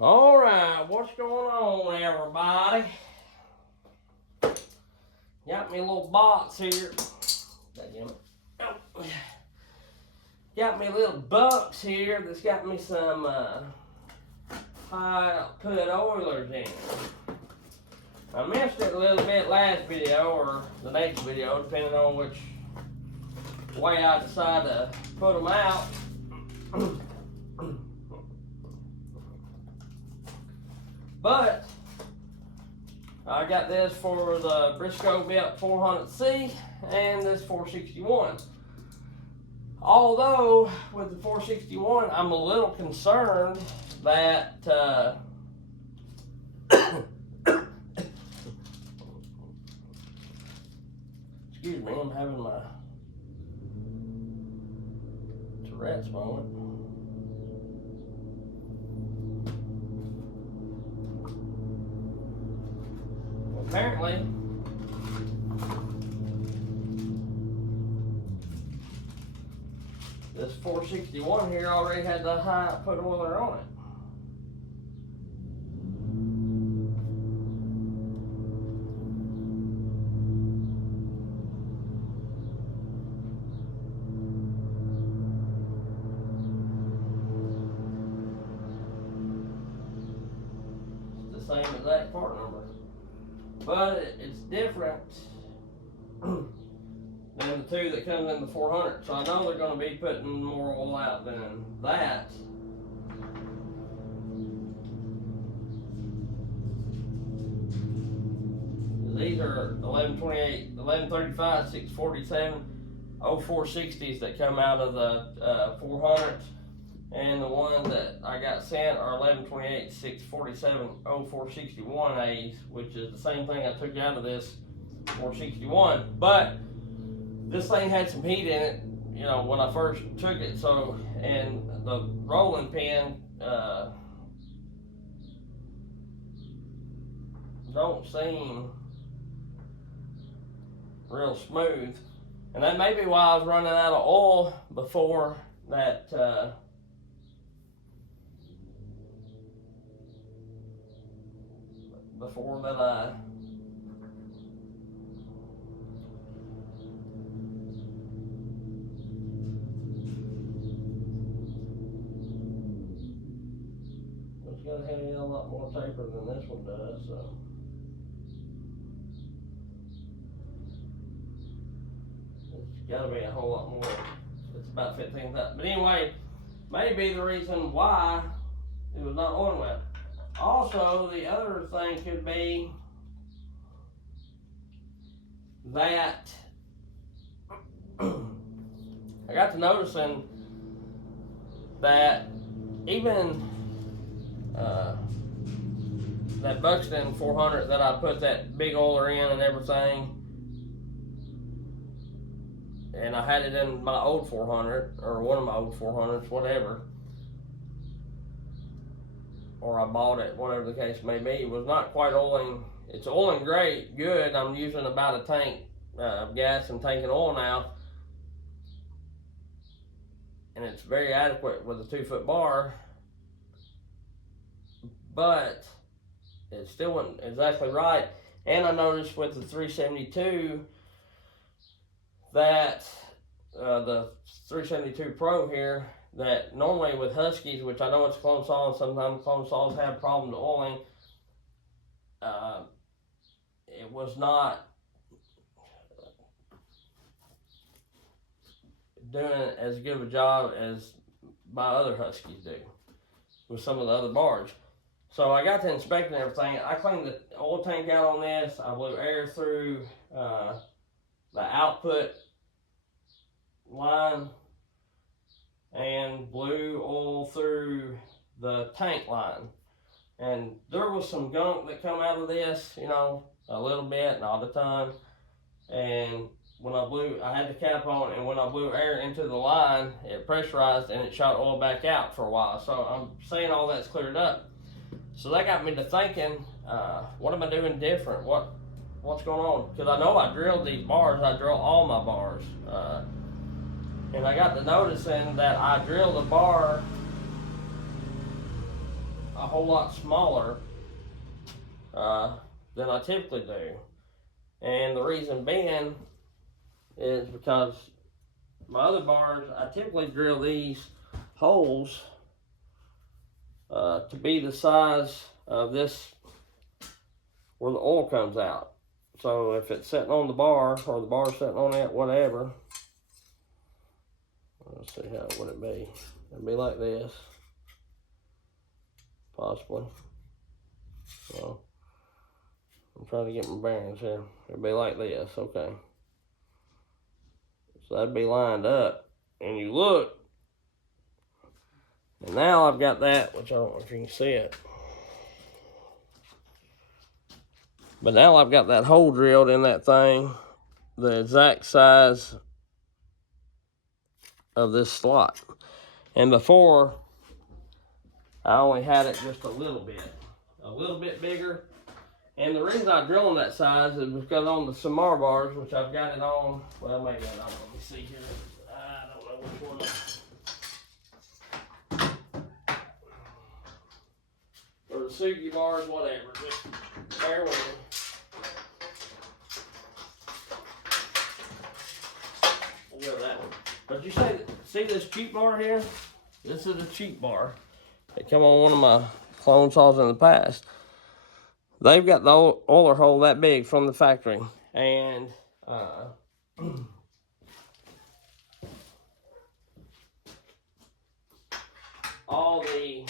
Alright, what's going on, everybody? Got me a little box here. Oh. Got me a little box here that's got me some high output Oilers in it. I missed it a little bit last video or the next video, depending on which way I decide to put them out. But I got this for the Briscoe Built 400C and this 461. Although with the 461, I'm a little concerned that excuse me, I'm having my Tourette's moment. Apparently, this 461 here already had the high output oiler on it. It's the same exact part number. But it's different than the two that comes in the 400. So I know they're going to be putting more oil out than that. These are 1128, 1135, 647, 0460s that come out of the 400. And the ones that I got sent are 1128, 647, 0461As, which is the same thing I took out of this 461. But this thing had some heat in it, you know, when I first took it. So, and the rolling pin don't seem real smooth. And that may be why I was running out of oil before that. Before that I it's got a lot more taper than this one does, so it's got to be a whole lot more. It's about 15,000. But anyway, maybe the reason why it was not on well. Also, the other thing could be that I got to noticing that even that Buxton 400 that I put that big oiler in and everything, and I had it in my old 400 or one of my old 400s, whatever, or I bought it, whatever the case may be, it was not quite oiling. It's oiling great, good. I'm using about a tank of gas and tanking oil now, and it's very adequate with a 2-foot bar, but it still wasn't exactly right. And I noticed with the 372 that the 372 Pro here, that normally with Huskies, which I know it's clone saw, and sometimes clone saws have problems oiling, it was not doing as good of a job as my other Huskies do with some of the other bars. So I got to inspect and everything. I cleaned the oil tank out on this. I blew air through the output line and blew oil through the tank line. And there was some gunk that come out of this, you know, a little bit, not a ton. And when I had the cap on, and when I blew air into the line, it pressurized and it shot oil back out for a while. So I'm saying all that's cleared up. So that got me to thinking, what am I doing different? What's going on? Because I know I drilled these bars. I drilled all my bars. And I got to noticing that I drilled a bar a whole lot smaller than I typically do. And the reason being is because my other bars, I typically drill these holes to be the size of this where the oil comes out. So if it's sitting on the bar or the bar sitting on it, whatever, let's see, how would it be? It'd be like this, possibly. Well, I'm trying to get my bearings here. It'd be like this, okay. So that'd be lined up, and you look, and now I've got that, which I don't know if you can see it. But now I've got that hole drilled in that thing, the exact size of this slot. And before, I only had it just a little bit bigger. And the reason I drill on that size is because on the Samara bars, which I've got it on, well, maybe I don't, let me see here. I don't know which one. Or the Sugi bars, whatever, just bear with me. We'll go that one. But you see this cheap bar here? This is a cheap bar. They come on one of my clone saws in the past. They've got the oiler hole that big from the factory. And all the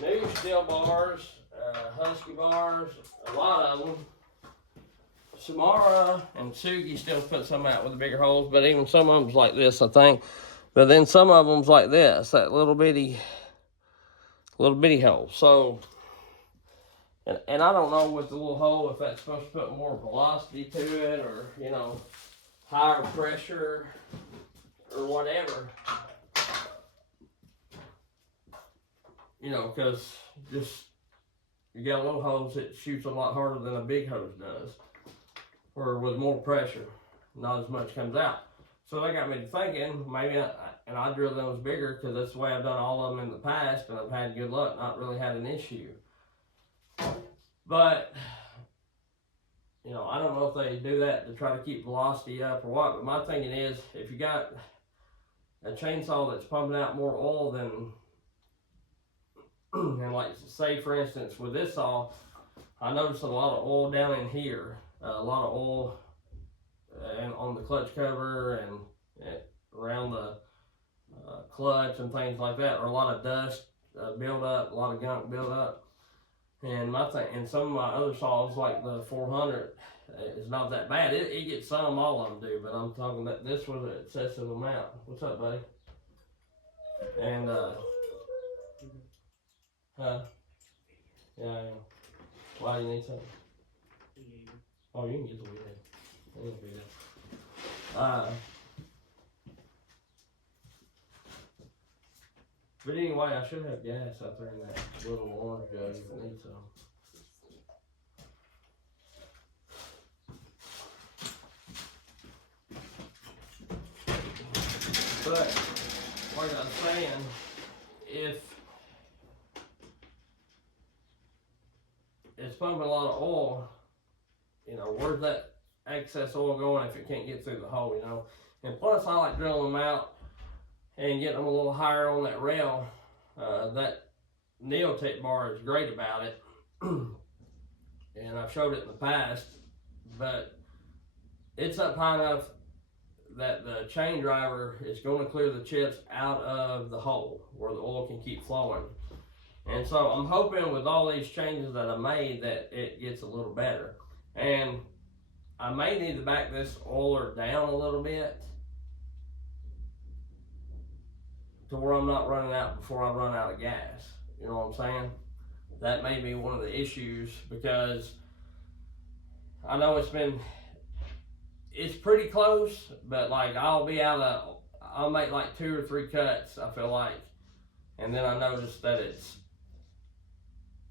new steel bars, Husky bars, a lot of them, Samara and Sugi still put some out with the bigger holes, but even some of them's like this, I think. But then some of them's like this, that little bitty hole. So, and I don't know with the little hole if that's supposed to put more velocity to it, or, you know, higher pressure or whatever. You know, because just, you got little hose that shoots a lot harder than a big hose does, or with more pressure, not as much comes out. So that got me to thinking, maybe, and I drill those bigger because that's the way I've done all of them in the past, and I've had good luck, not really had an issue. But, you know, I don't know if they do that to try to keep velocity up or what, but my thinking is, if you got a chainsaw that's pumping out more oil than, and like, say for instance, with this saw, I noticed a lot of oil down in here, a lot of oil and on the clutch cover and around the clutch and things like that, or a lot of dust build up, a lot of gunk build up. And my thing, and some of my other saws, like the 400, is not that bad. It gets some, all of them do, but I'm talking that this was an excessive amount. What's up, buddy? And yeah. Why do you need something? Oh, you can get the weed in. It'll be there. But anyway, I should have gas out there in that little orange jug if it needs some. But, like I was saying, if it's pumping a lot of oil, you know, where's that excess oil going if it can't get through the hole, you know? And plus, I like drilling them out and getting them a little higher on that rail. That Neotech bar is great about it. And I've showed it in the past, but it's up high enough that the chain driver is going to clear the chips out of the hole where the oil can keep flowing. And so I'm hoping with all these changes that I made that it gets a little better. And I may need to back this oiler down a little bit to where I'm not running out before I run out of gas. You know what I'm saying? That may be one of the issues, because I know it's pretty close, but like I'll make like 2 or 3 cuts, I feel like, and then I notice that it's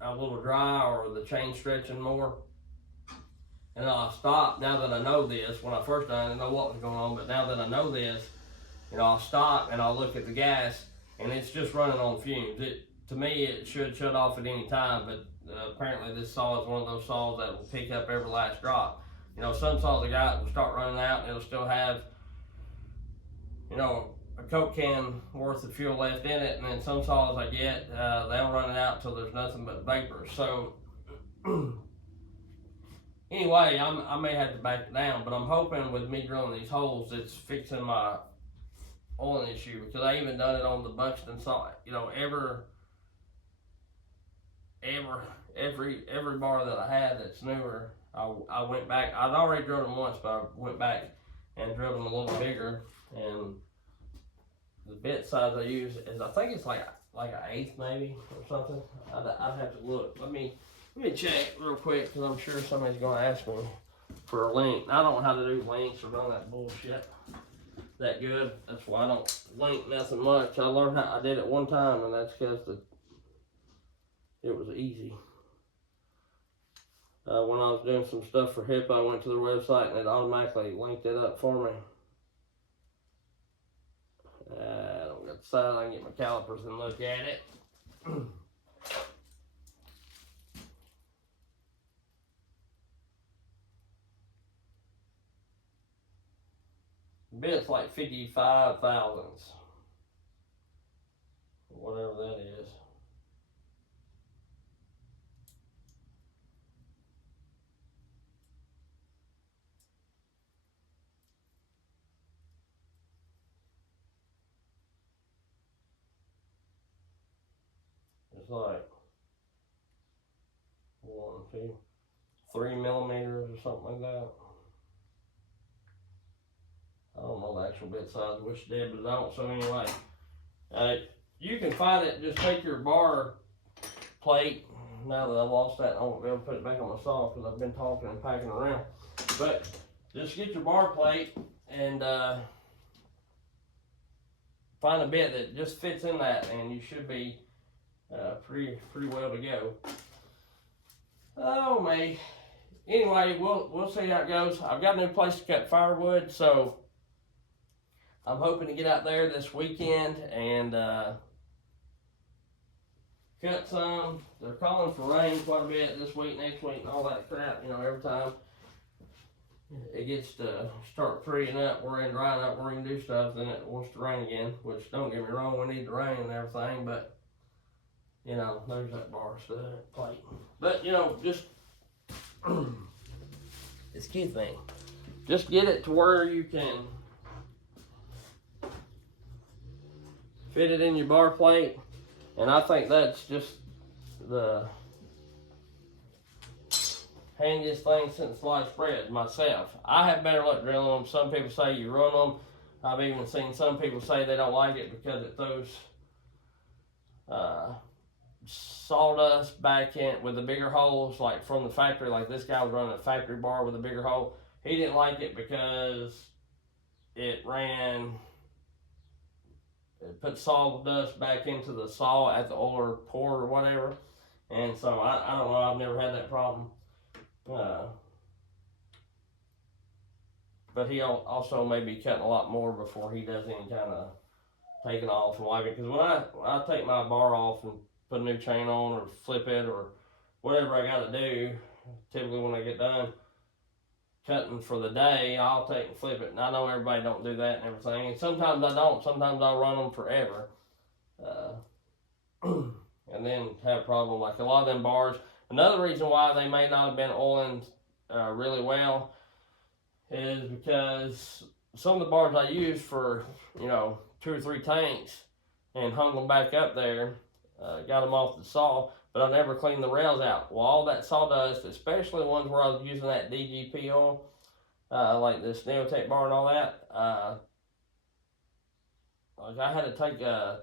a little dry or the chain stretching more, and then I'll stop. Now that I know this, when I first done, I didn't know what was going on, but now that I know this, you know, I'll stop and I'll look at the gas and it's just running on fumes. to me, it should shut off at any time, but apparently this saw is one of those saws that will pick up every last drop. You know, some saws I got will start running out and it'll still have, you know, a Coke can worth of fuel left in it, and then some saws I get, they'll run it out till there's nothing but vapor. So anyway, I may have to back it down, but I'm hoping with me drilling these holes, it's fixing my oiling issue, because I even done it on the Buxton saw. You know, every bar that I had that's newer, I went back. I'd already drilled them once, but I went back and drilled them a little bigger, and the bit size I use is, I think it's like an eighth maybe or something. I'd have to look. Let me check real quick, because I'm sure somebody's gonna ask me for a length. I don't know how to do lengths or none of that bullshit that good. That's why I don't length nothing much. I learned how, I did it one time, and that's because it was easy. When I was doing some stuff for HIPAA, I went to their website and it automatically linked it up for me. I don't got the side. I can get my calipers and look at it. Bit's like 55 thousandths, whatever that is. It's like 1, 2, 3 millimeters or something like that. I don't know the actual bit size. I wish I did, but I don't. So anyway, you can find it. Just take your bar plate. Now that I lost that, I won't be able to put it back on my saw because I've been talking and packing around. But just get your bar plate and find a bit that just fits in that, and you should be pretty well to go. Oh me. Anyway, we'll see how it goes. I've got a new place to cut firewood, so I'm hoping to get out there this weekend and cut some. They're calling for rain quite a bit this week, next week, and all that crap. You know, every time it gets to start freeing up, we're in drying up, we're going to do stuff, then it wants to rain again, which don't get me wrong, we need the rain and everything, but, you know, there's that bar stud plate. But, you know, just, it's a key thing. Just get it to where you can fit it in your bar plate, and I think that's just the handiest thing since sliced bread myself. I have better luck drilling them. Some people say you ruin them. I've even seen some people say they don't like it because it throws sawdust back in with the bigger holes, like from the factory. Like this guy was running a factory bar with a bigger hole. He didn't like it because it put sawdust back into the saw at the oiler port or whatever. And so I don't know, I've never had that problem. But he also may be cutting a lot more before he does any kind of taking off and wiping. Because when I take my bar off and put a new chain on or flip it or whatever I got to do, typically when I get done cutting for the day, I'll take and flip it. And I know everybody don't do that and everything. And sometimes I don't. Sometimes I'll run them forever. And then have a problem. Like a lot of them bars. Another reason why they may not have been oiling really well is because some of the bars I used for, 2 or 3 tanks and hung them back up there, got them off the saw, but I never cleaned the rails out. Well, all that sawdust, especially the ones where I was using that DGP oil, like this Neotech bar and all that, like I had to take a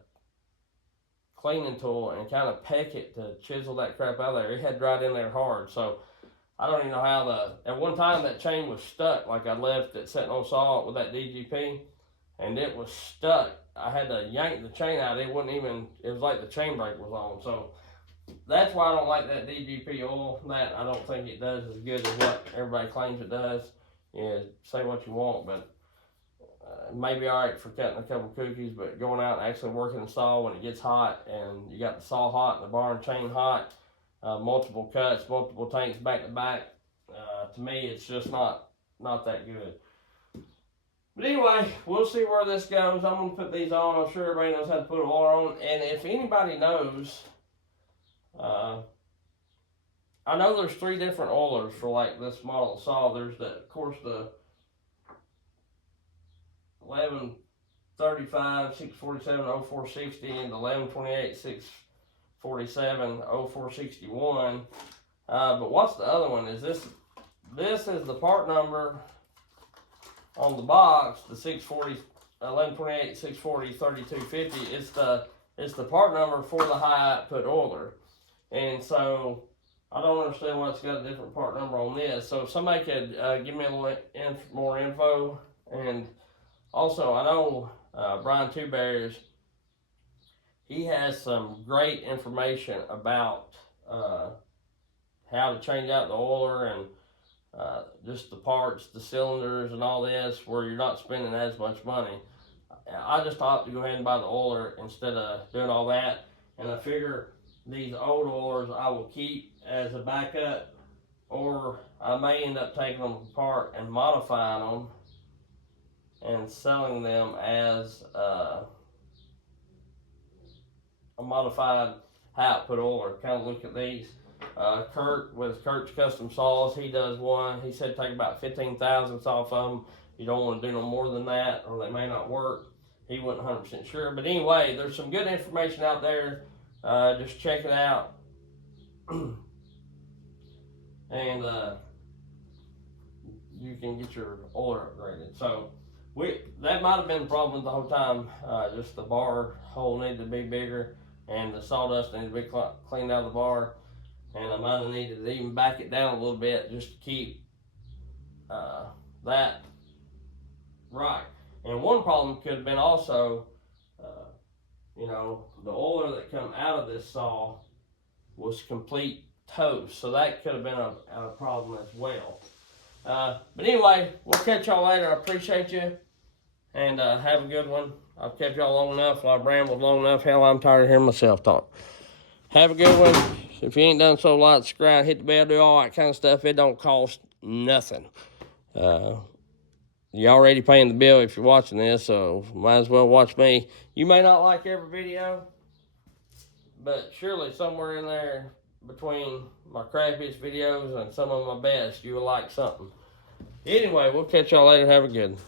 cleaning tool and kind of peck it to chisel that crap out of there. It had dried in there hard, so I don't even know how at one time that chain was stuck. Like I left it sitting on saw with that DGP, and it was stuck. I had to yank the chain out. It wouldn't even, it was like the chain brake was on. So that's why I don't like that DGP oil. That I don't think it does as good as what everybody claims it does. Yeah, say what you want, but maybe all right for cutting a couple cookies, but going out and actually working the saw when it gets hot and you got the saw hot and the bar and chain hot, multiple cuts, multiple tanks back to back, to me it's just not that good. But anyway, we'll see where this goes. I'm going to put these on. I'm sure everybody knows how to put an oiler on. And if anybody knows, I know there's 3 different oilers for like this model saw. There's of course the 1135 647 0460 and the 1128 647 0461. But what's the other one? Is this is the part number on the box, the 1128 640 3250. It's the part number for the high output oiler. And so I don't understand why it's got a different part number on this. So if somebody could give me a little more info. And also, I know Brian Two Bears, he has some great information about how to change out the oiler and just the parts, the cylinders and all this, where you're not spending as much money. I just opt to go ahead and buy the oiler instead of doing all that. And I figure these old oilers I will keep as a backup, or I may end up taking them apart and modifying them and selling them as a modified high output oiler. Kind of look at these. Kurt with Kurt's Custom Saws, he does one. He said take about 15 thousandths off of them. You don't want to do no more than that, or they may not work. He wasn't 100% sure. But anyway, there's some good information out there. Just check it out. And you can get your oiler upgraded. So that might have been the problem the whole time. Just the bar hole needed to be bigger, and the sawdust needed to be cleaned out of the bar. And I might have needed to even back it down a little bit just to keep that right. And one problem could have been also, the oiler that come out of this saw was complete toast. So that could have been a problem as well. But anyway, we'll catch y'all later. I appreciate you. And have a good one. I've kept y'all long enough. I've rambled long enough. Hell, I'm tired of hearing myself talk. Have a good one. If you ain't done so, like, subscribe, hit the bell, do all that kind of stuff. It don't cost nothing. You're already paying the bill if you're watching this, so might as well watch me. You may not like every video, but surely somewhere in there between my crappiest videos and some of my best, you will like something. Anyway, we'll catch y'all later. Have a good one.